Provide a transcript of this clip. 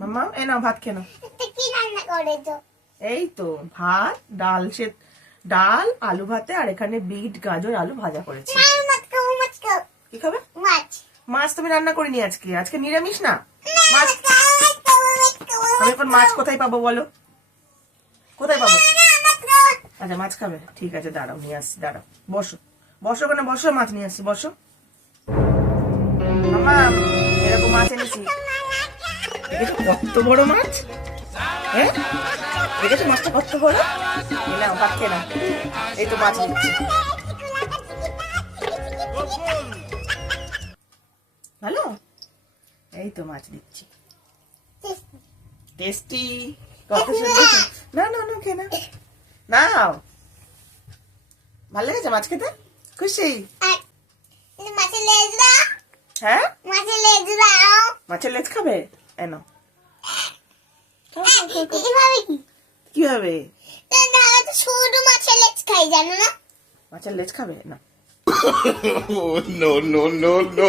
মাম্মা এ নাও ভাত খেয়ে নাও। কি রান্না করেছো? এই তো ভাত ডাল, সে ডাল আলু ভাতে, আর এখানে বিট গাজর আলু ভাজা করেছি। মাছ খাবো, মাছ খাবো। কি খাবে? মাছ। মাছ তুমি রান্না করিনি আজকে, আজকে নিরামিষ না। মাছ মাছ খাবো, মাছ খাবো, মাছ খাবো। আমি এখন মাছ কোথায় পাবো বলো? কোথায় পাবো? মাছ খাবো। আচ্ছা মাছ খাবে, ঠিক আছে দাঁড়াও নিয়ে আসছি, দাঁড়াও বসো বসো, ওখানে বসো, মাছ নিয়ে আসছি, বসো। মামা এরকম মাছ এনেছি, দেখেছো কত বড় মাছ? হ্যাঁ দেখেছো মাছটা কত বড়? এই নাও ভাত খেয়ে নাও। এই তো মাছ নিচ্ছি। ভালো, এই তো মাছ দিচ্ছি। টেস্টি, কত সুন্দর। না না না খেয়ে না, নাও। ভালো লেগেছে মাছ খেতে? খুশি? মাছের লেজ দাও। হ্যাঁ মাছের লেজ দাও। মাছের লেজ খাবে? এনো এভাবে কি? কিভাবে? না, তো শুধু মাছের লেজ খাই, জানো না? মাছের লেজ খাবে না? Oh, no, no, no, no.